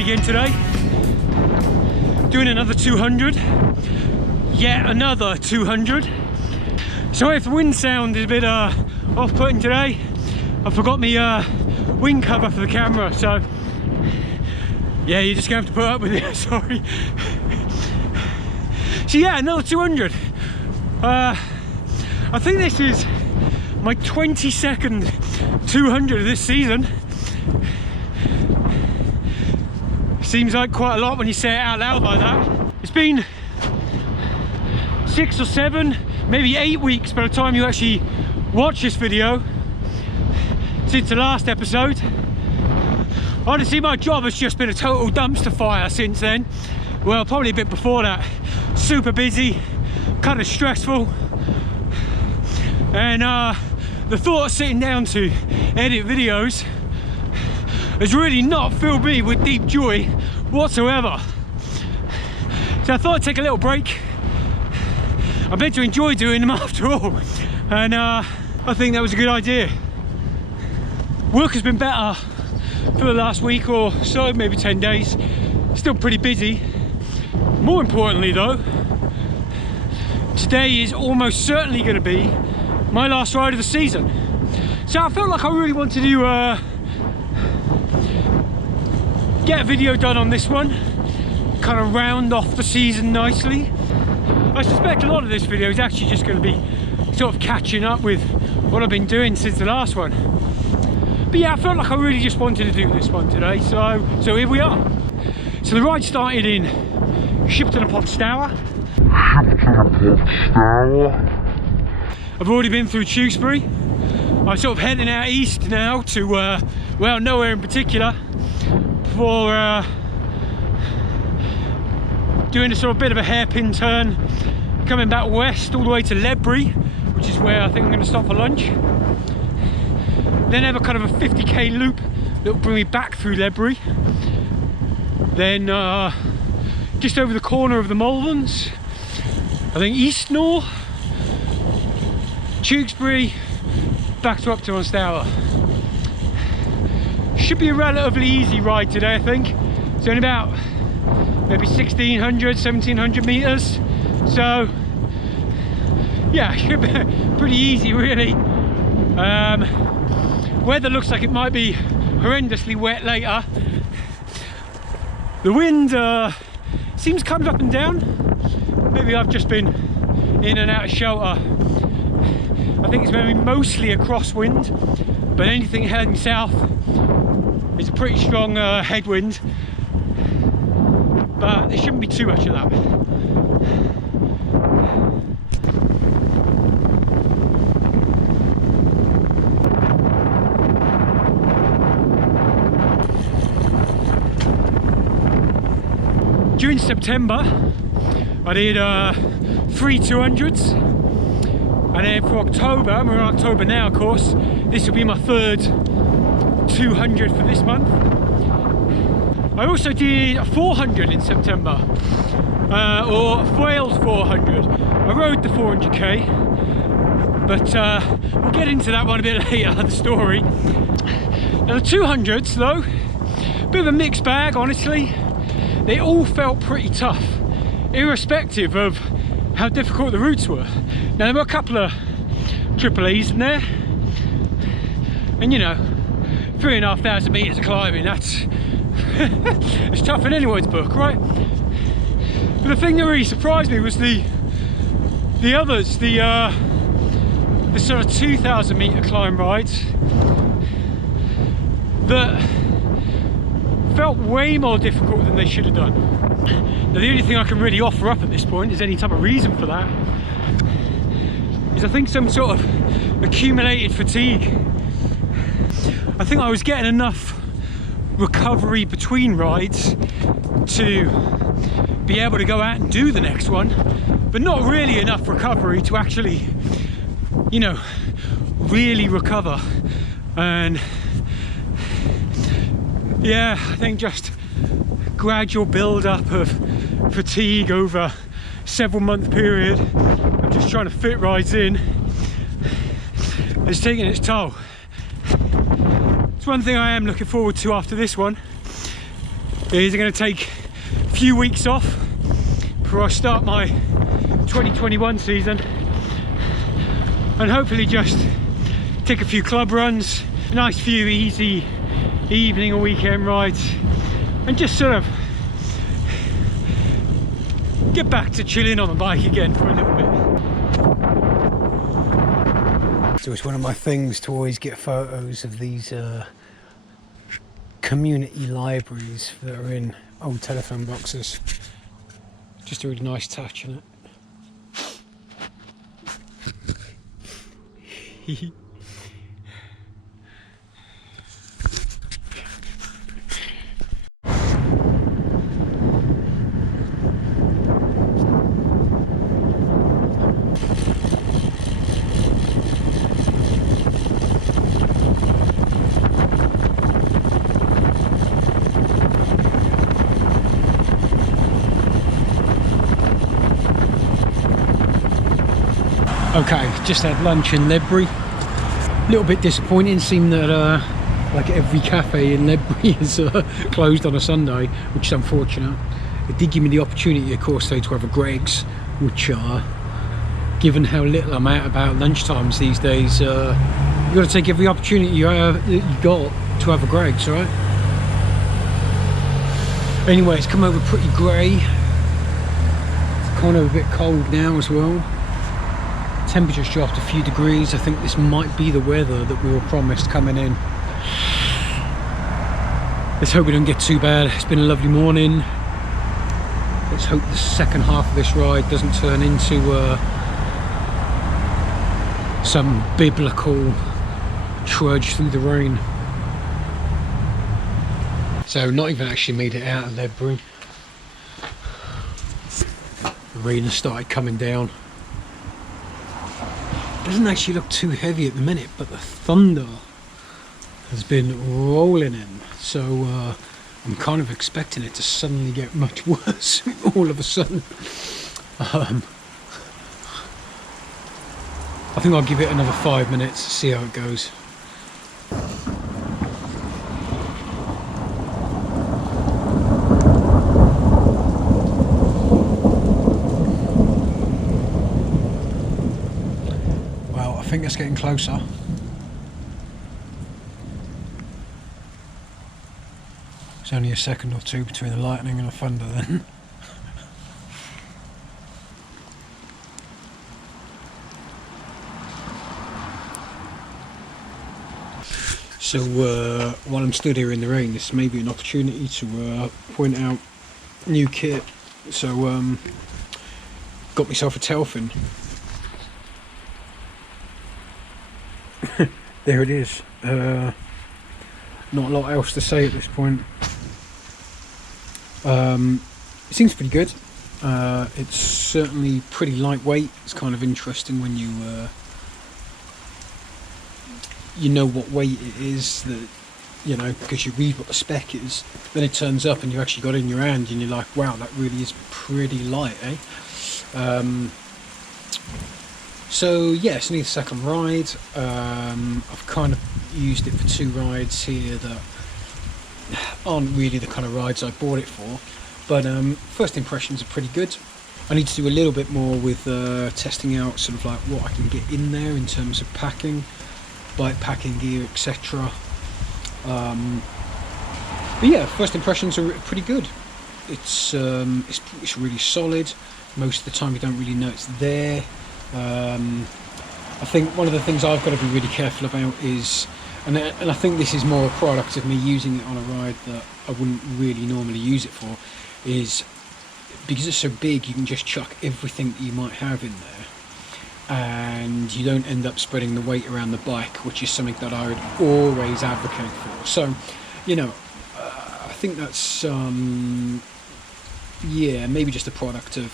outside again today, doing another 200, yet another 200. Sorry if the wind sound is a bit off-putting today. I forgot my wind cover for the camera, so yeah, you're just gonna have to put up with it. Sorry. So yeah, another 200. I think this is my 22nd 200 of this season. Seems like quite a lot when you say it out loud like that. It's been 6 or 7, maybe 8 weeks by the time you actually watch this video since the last episode. Honestly, my job has just been a total dumpster fire since then. Well, probably a bit before that. Super busy, kind of stressful, and the thought of sitting down to edit videos has really not filled me with deep joy whatsoever. So I thought I'd take a little break. I'm meant to enjoy doing them after all, and I think that was a good idea. Work has been better for the last week or so, maybe 10 days. Still pretty busy. More importantly though, today is almost certainly going to be my last ride of the season. So I felt like I really wanted to get a video done on this one, kind of round off the season nicely. I suspect a lot of this video is actually just going to be sort of catching up with what I've been doing since the last one. But yeah, I felt like I really just wanted to do this one today, so here we are. So the ride started in Shipton-upon-Stour. I've already been through Tewkesbury. I'm sort of heading out east now to, well, nowhere in particular, for doing a sort of bit of a hairpin turn, coming back west all the way to Ledbury, which is where I think I'm going to stop for lunch. Then have a kind of a 50k loop that will bring me back through Ledbury. Then just over the corner of the Malverns, I think Eastnor, Tewkesbury, back to Upton-on-Stour. Should be a relatively easy ride today, I think. It's only about maybe 1600, 1700 meters. So yeah, should be pretty easy really. Weather looks like it might be horrendously wet later. The wind seems kind of up and down. Maybe I've just been in and out of shelter. I think it's going to be mostly a crosswind, but anything heading south is a pretty strong headwind. But there shouldn't be too much of that. During September, I did 3 200s, and then for October, and we're in October now of course, this will be my 3rd 200 for this month. I also did a 400 in September, or Wales 400. I rode the 400k, but we'll get into that one a bit later, the story. Now the 200s though, bit of a mixed bag honestly. They all felt pretty tough, irrespective of how difficult the routes were. Now there were a couple of AAAs in there, and you know, 3,500 meters of climbing, that's it's tough in anyone's book, right? But the thing that really surprised me was the others, the sort of 2,000 meter climb rides that felt way more difficult than they should have done. Now the only thing I can really offer up at this point is any type of reason for that is I think some sort of accumulated fatigue. I think I was getting enough recovery between rides to be able to go out and do the next one, but not really enough recovery to actually, you know, really recover. And yeah, I think just gradual build up of fatigue over several month period of just trying to fit rides in is taking its toll. It's one thing I am looking forward to after this one is I'm going to take a few weeks off before I start my 2021 season, and hopefully just take a few club runs, a nice few easy evening or weekend rides, and just sort of get back to chilling on the bike again for a little bit. So it's one of my things to always get photos of these community libraries that are in old telephone boxes. Just a really nice touch, isn't it? Okay, just had lunch in Ledbury. A little bit disappointing, seeing that like every cafe in Ledbury is closed on a Sunday, which is unfortunate. It did give me the opportunity, of course, though, to have a Greggs, which given how little I'm out about lunchtimes these days, you've got to take every opportunity you got to have a Greggs, right? Anyway, it's come over pretty grey. It's kind of a bit cold now as well. Temperature's dropped a few degrees. I think this might be the weather that we were promised coming in. Let's hope we don't get too bad. It's been a lovely morning. Let's hope the second half of this ride doesn't turn into some biblical trudge through the rain. So not even actually made it out of Ledbury. The rain has started coming down. Doesn't actually look too heavy at the minute, but the thunder has been rolling in, so I'm kind of expecting it to suddenly get much worse all of a sudden. I think I'll give it another 5 minutes to see how it goes. I think it's getting closer. It's only a second or two between the lightning and the thunder then. So while I'm stood here in the rain, this may be an opportunity to point out new kit. So got myself a tailfin. There it is. Not a lot else to say at this point. It seems pretty good. It's certainly pretty lightweight. It's kind of interesting when you know what weight it is, that you know, because you read what the spec is, then it turns up and you actually got it in your hand and you're like, wow, that really is pretty light, eh? So yeah, it's only the second ride. I've kind of used it for 2 rides here that aren't really the kind of rides I bought it for, but first impressions are pretty good. I need to do a little bit more with testing out sort of like what I can get in there in terms of packing, bike packing gear, etc. But yeah, first impressions are pretty good. It's really solid. Most of the time you don't really know it's there. I think one of the things I've got to be really careful about is, and I think this is more a product of me using it on a ride that I wouldn't really normally use it for, is because it's so big you can just chuck everything that you might have in there and you don't end up spreading the weight around the bike, which is something that I would always advocate for. So, you know, I think that's yeah, maybe just a product of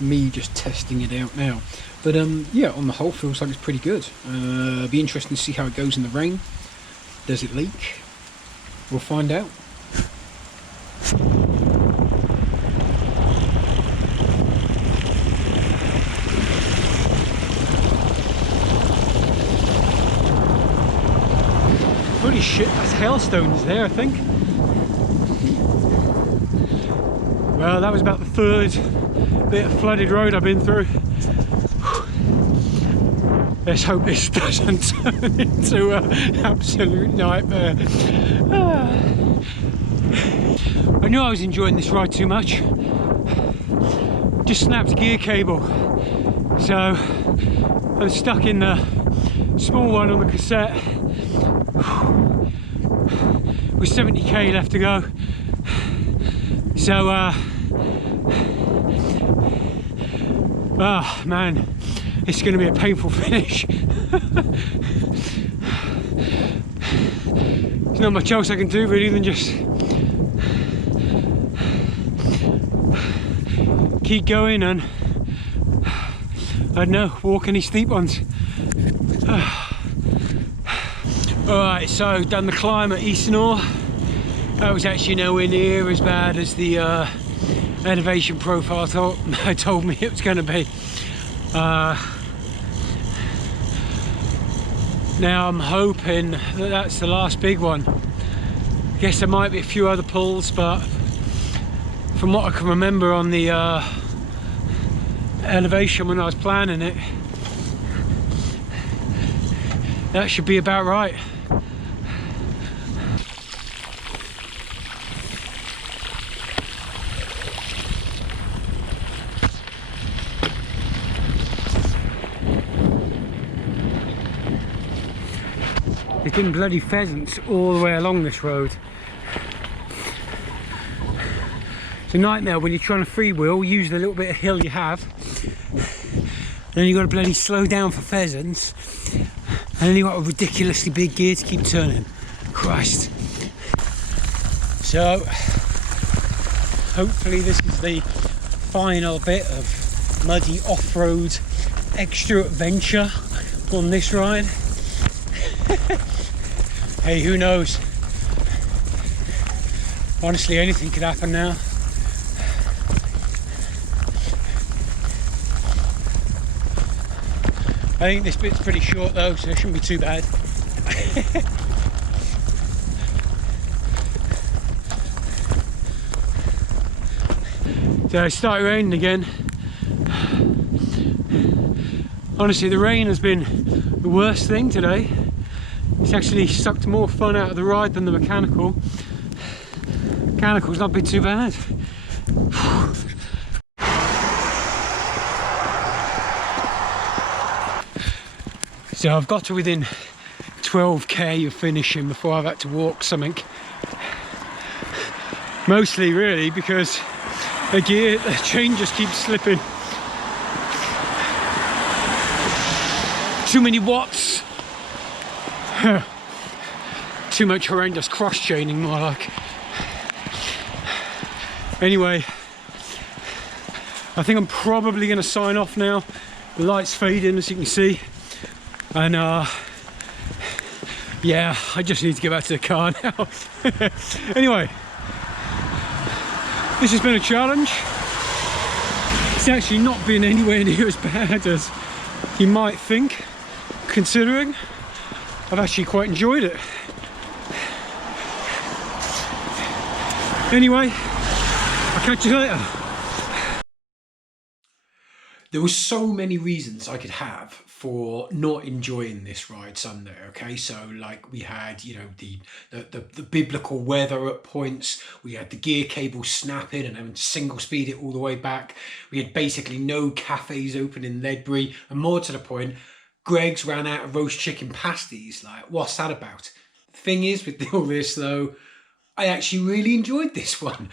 me just testing it out now. But yeah, on the whole, feels like it's pretty good. Be interesting to see how it goes in the rain. Does it leak? We'll find out. Holy shit, that's hailstones there, I think. Well, that was about the third bit of flooded road I've been through. Let's hope this doesn't turn into an absolute nightmare. I knew I was enjoying this ride too much. Just snapped a gear cable, so I'm stuck in the small one on the cassette with 70k left to go. So oh man, it's going to be a painful finish. There's not much else I can do really than just keep going and, I don't know, walk any steep ones. Alright, so done the climb at Randonneur. That was actually nowhere near as bad as the elevation profile told me it was going to be. Now I'm hoping that that's the last big one. I guess there might be a few other pulls, but from what I can remember on the elevation when I was planning it, that should be about right. There's been bloody pheasants all the way along this road. It's a nightmare when you're trying to freewheel, use the little bit of hill you have. And then you've got to bloody slow down for pheasants. And then you've got a ridiculously big gear to keep turning. Christ. So, hopefully this is the final bit of muddy off-road extra adventure on this ride. Hey, who knows? Honestly, anything could happen now. I think this bit's pretty short though, so it shouldn't be too bad. So it started raining again. Honestly, the rain has been the worst thing today. It's actually sucked more fun out of the ride than the mechanical. Mechanical's not been too bad. So I've got to within 12k of finishing before I've had to walk something. Mostly really because the chain just keeps slipping. Too many watts. Too much horrendous cross chaining, more like. Anyway, I think I'm probably going to sign off now. The light's fading, as you can see, and yeah, I just need to get back to the car now. Anyway, this has been a challenge. It's actually not been anywhere near as bad as you might think, considering I've actually quite enjoyed it. Anyway, I'll catch you later. There were so many reasons I could have for not enjoying this ride Sunday, okay? So like we had, you know, the biblical weather at points, we had the gear cable snapping and having to single speed it all the way back. We had basically no cafes open in Ledbury, and more to the point, Greg's ran out of roast chicken pasties. Like, what's that about? The thing is, with all this though, I actually really enjoyed this one.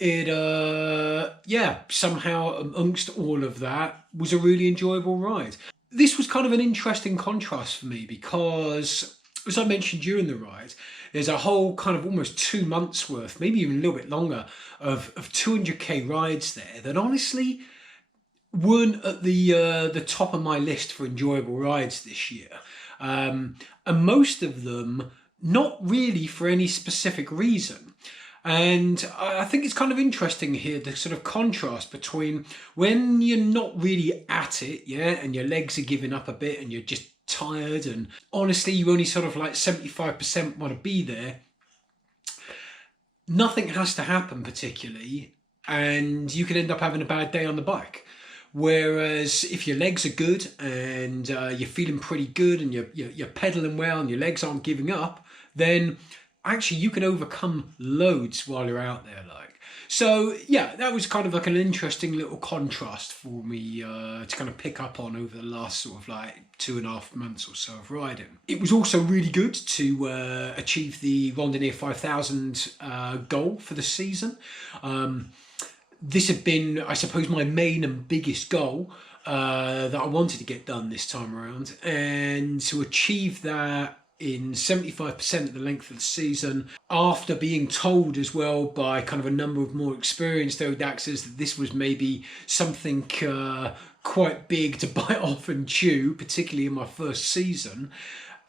Yeah, somehow amongst all of that was a really enjoyable ride. This was kind of an interesting contrast for me because, as I mentioned during the ride, there's a whole kind of almost 2 months worth, maybe even a little bit longer, of 200k rides there that honestly weren't at the top of my list for enjoyable rides this year. And most of them not really for any specific reason. And I think it's kind of interesting here, the sort of contrast between when you're not really at it, yeah, and your legs are giving up a bit and you're just tired and honestly you only sort of like 75% want to be there. Nothing has to happen particularly and you can end up having a bad day on the bike. Whereas if your legs are good and you're feeling pretty good and you're pedaling well and your legs aren't giving up, then actually you can overcome loads while you're out there. So yeah, that was kind of like an interesting little contrast for me to kind of pick up on over the last sort of like 2.5 months or so of riding. It was also really good to achieve the Randonneur 5000 goal for the season. This had been, I suppose, my main and biggest goal that I wanted to get done this time around, and to achieve that in 75% of the length of the season, after being told as well by kind of a number of more experienced Odaxers that this was maybe something quite big to bite off and chew, particularly in my first season,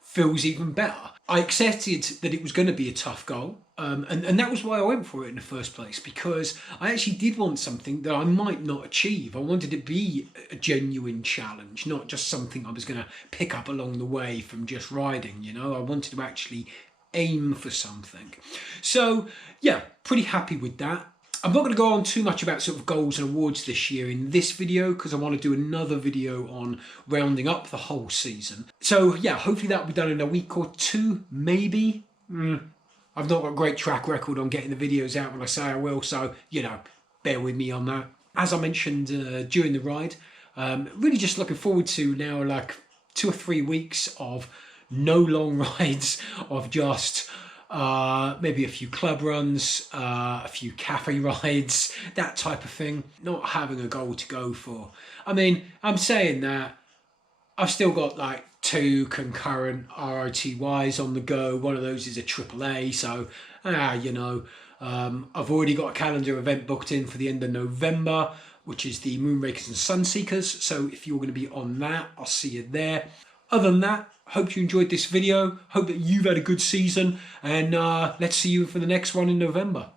feels even better. I accepted that it was going to be a tough goal, and that was why I went for it in the first place, because I actually did want something that I might not achieve. I wanted it to be a genuine challenge, not just something I was going to pick up along the way from just riding, you know. I wanted to actually aim for something. So yeah, pretty happy with that. I'm not going to go on too much about sort of goals and awards this year in this video, because I want to do another video on rounding up the whole season. So yeah, hopefully that'll be done in a week or two, maybe. I've not got a great track record on getting the videos out when I say I will, so, you know, bear with me on that. As I mentioned during the ride, really just looking forward to now like 2 or 3 weeks of no long rides, of just maybe a few club runs, a few cafe rides, that type of thing. Not having a goal to go for. I mean, I'm saying that I've still got like 2 concurrent ROTYs on the go. One of those is a AAA, so you know, I've already got a calendar event booked in for the end of November, which is the Moonrakers and Sunseekers. So if you're going to be on that, I'll see you there. Other than that, hope you enjoyed this video. Hope that you've had a good season, and let's see you for the next one in November.